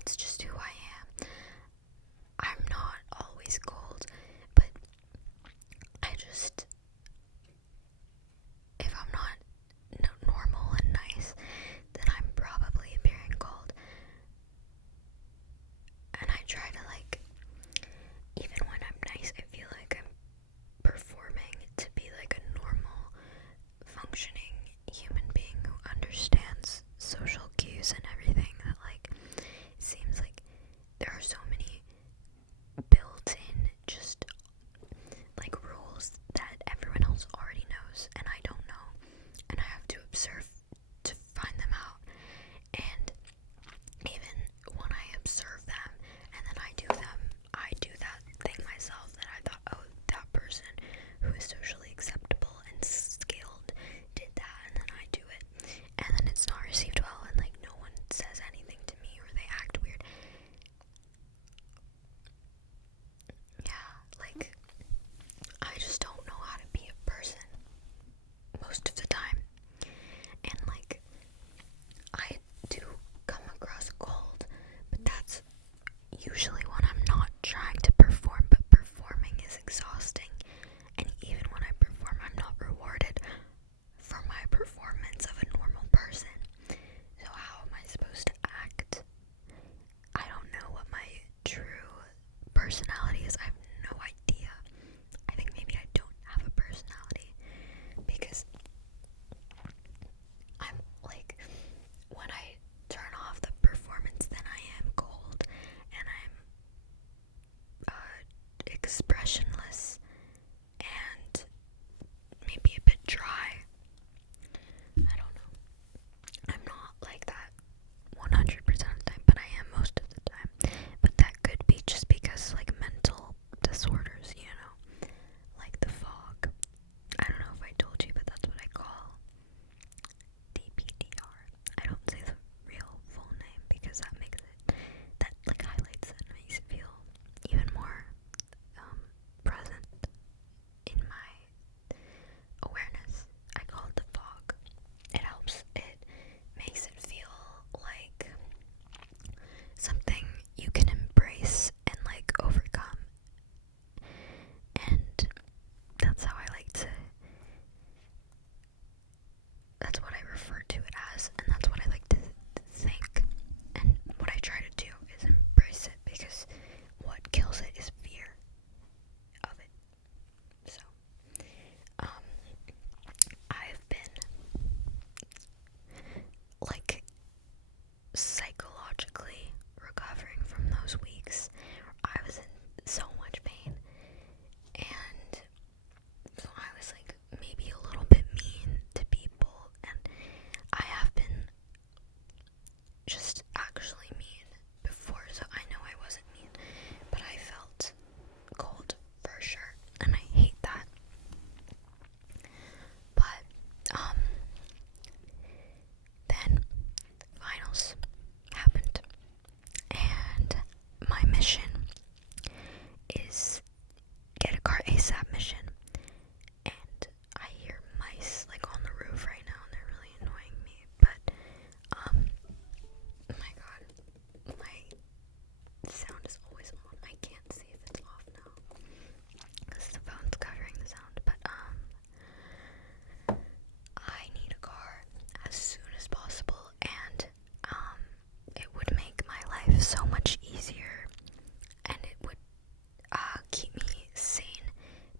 that's just who I am. I'm not always cold, but I just, if I'm not normal and nice, then I'm probably appearing cold. And I try to, like, even when I'm nice, I feel like I'm performing to be like a normal, functioning human being who understands social cues and everything. That, like, it seems like there are so many built-in just like rules that everyone else already knows and I don't know, and I have to observe to find them out. And even when I observe them and then I do that thing myself that I thought, oh, that person who is socially acceptable and skilled did that, and then I do it, and then it's not received well, and like no one says anything to me or they act weird. Yeah, like, I just don't know how to be a person most of the time. And like, I do come across cold, but that's usually when I'm not trying to perform, but performing is exhausting. And even when I perform, I'm not rewarded for my performance of a normal person. So how am I supposed to act? I don't know what my true personality is. I have no idea. I think maybe I don't have a personality, because I'm like, when I turn off the performance, then I am cold and I'm expressionless and maybe a bit dry. I don't know. I'm not like that 100% of the time, but I am most of the time. But that could be just because, like, mental disorders, you know, like the fog. I don't know if I told you, but that's what I call DPDR. I don't say the real full name because that like highlights it and makes it feel even more present in my awareness. I call it the fog. It helps. It makes it feel like something you can embrace and like overcome. And that's how that's what I refer to it as, and that's what I like to think. And what I try to do is embrace it, because what kills it is fear of it. So, I've been like psychologically recovering from those weeks. I was in so much pain, and so I was like maybe a little bit mean to people, and I have been just actually mean before, so I know I wasn't mean, but I felt cold for sure, and I hate that. But then finals happened, and my mission is get a car ASAP mission. And I hear mice like on the roof right now, and they're really annoying me. But oh my god, my sound is always on. I can't see if it's off now because the phone's covering the sound. But I need a car as soon as possible, and it would make my life so much easier, and it would keep me sane,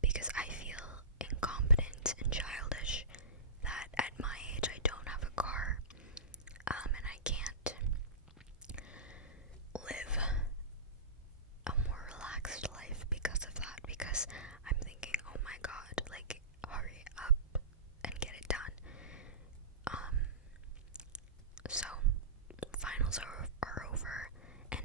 because I feel incompetent and childish that at my age I don't have a car, and I can't live a more relaxed life because of that, because I'm thinking, oh my god, like, hurry up and get it done. So finals are over, and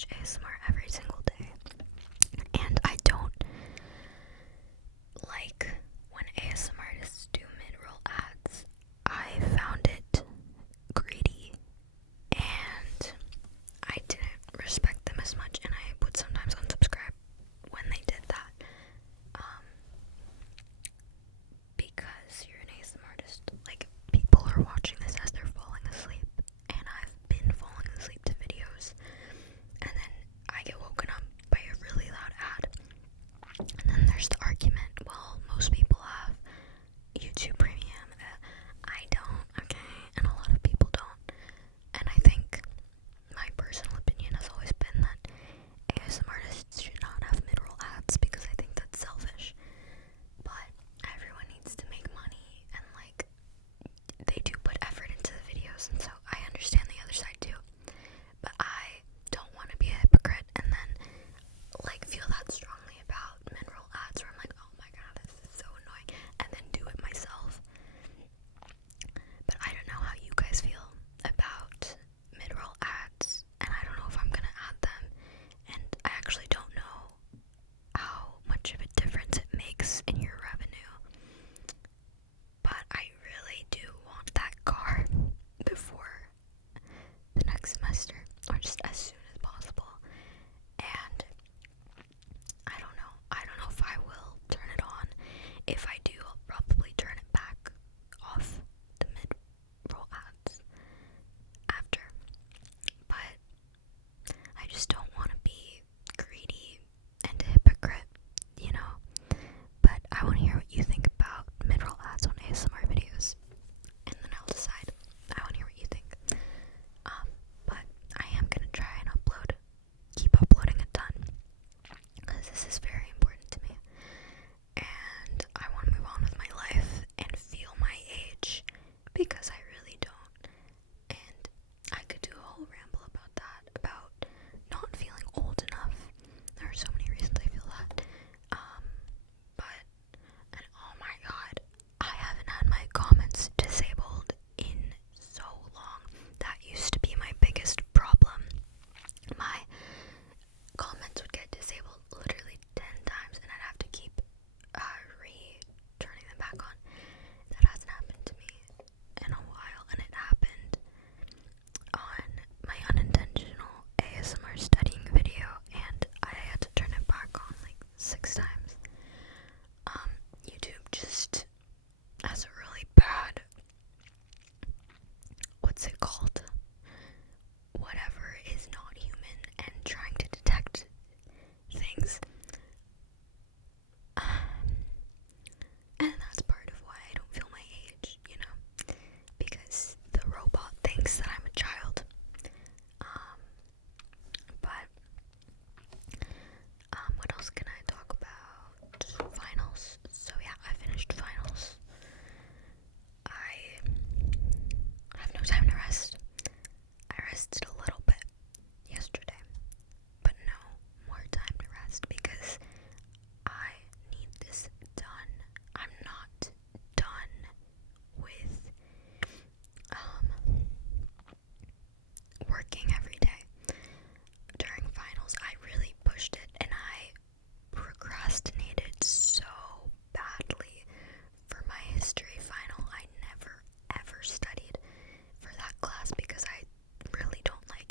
watch ASMR every single day. And I don't like when ASMR artists do mid-roll ads. I found it greedy, and I didn't respect them as much, and I would sometimes unsubscribe when they did that. Because you're an ASMR artist, like, people are watching this as they're falling asleep, and I've been falling asleep to videos, and then I get woken up by a really loud ad, and then there's the argument, well, most people have YouTube Premium, I don't, okay, and a lot of people don't, and I think my personal opinion has always been that ASMR artists should not have mid-roll ads, because I think that's selfish. But everyone needs to make money, and like, they do put effort into the videos, and so I understand the other side too. But I don't want to be a hypocrite and then like feel that strongly about mid-roll ads where I'm like, oh my god, this is so annoying, and then do it myself. But I don't know how you guys feel about mid-roll ads, and I don't know if I'm gonna add them, and I actually don't know how much of a difference it makes in your revenue. But I really do want that car before the next semester, or just as soon as possible. And I don't know if I will turn it on. If I do, I'll probably turn it back off, the mid-roll ads, after. But I just don't want to be greedy and a hypocrite, you know. But I want to hear what you think about mid-roll ads on ASMR videos, and then I'll decide. I want to hear what you think. But I am gonna try and keep uploading a ton, because this is very important to me, and I want to move on with my life and feel my age, because I really don't. And I could do a whole ramble about that, about not feeling old enough. There are so many reasons I feel that. But, and oh my god, I haven't had my comments disabled in so long. That used to be my biggest problem. My comments would get disabled literally 10 times, and I'd have to keep turning them back on. That hasn't happened to me in a while, and it happened on my unintentional ASMR studying video, and I had to turn it back on like 6 times. YouTube just has a really bad, what's it called? Whatever is not human and trying to detect things. And that's part of why I don't feel my age, you know, because the robot thinks that I'm a child. But what else can I talk about? Finals. So yeah, I finished finals. I have no time to rest. I rested a little bit yesterday, but no more time to rest, because I need this done. I'm not done with working every day. During finals, I really pushed it, and I procrastinated so badly. For my history final, I never ever studied for that class, because I really don't like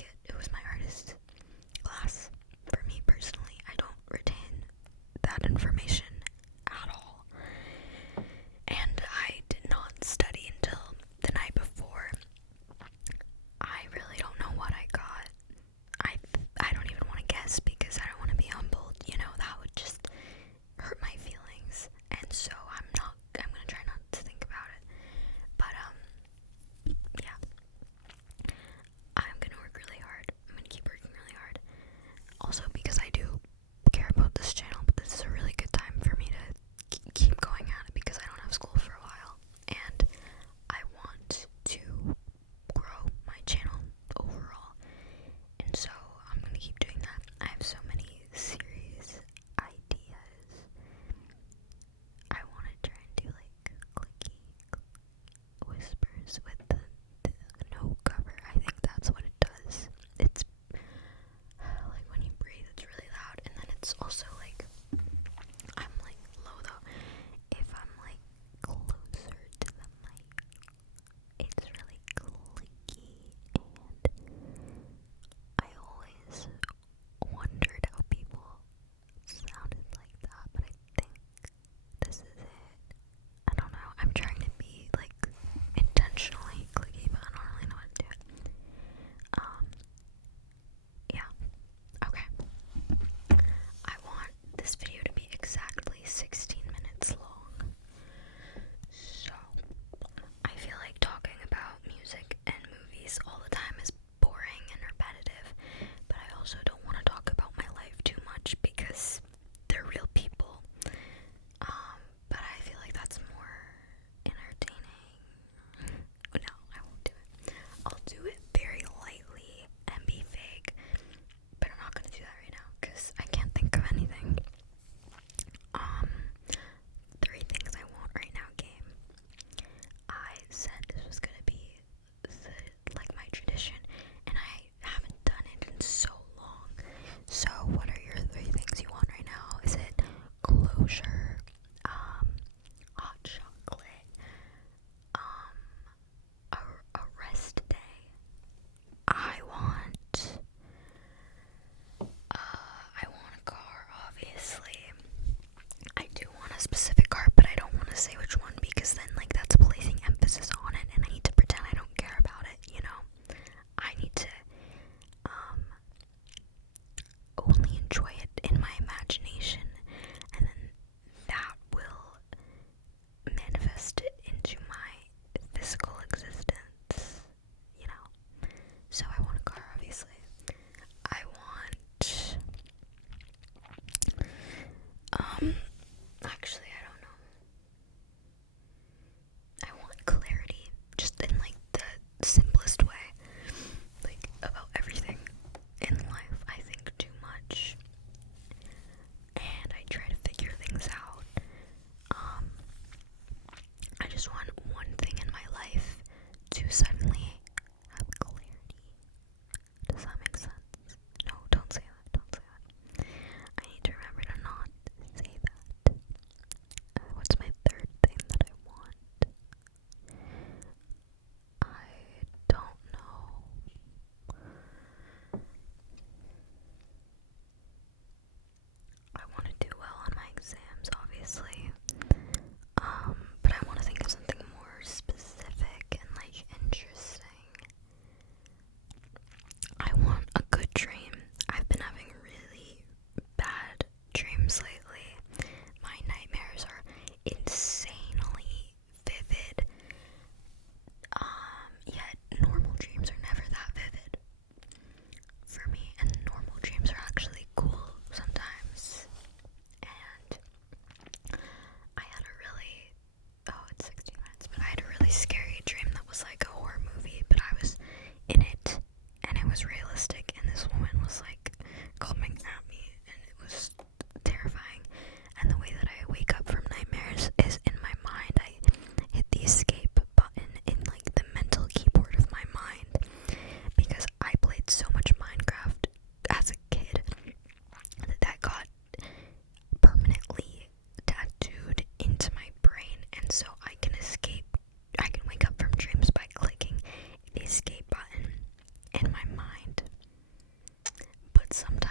was realistic, and this woman was like coming at me, and it was terrifying. And the way that I wake up from nightmares is in my mind. I hit the escape button in like the mental keyboard of my mind, because I played so much Minecraft as a kid that got permanently tattooed into my brain, and so I can wake up from dreams by clicking the escape button in my mind. But sometimes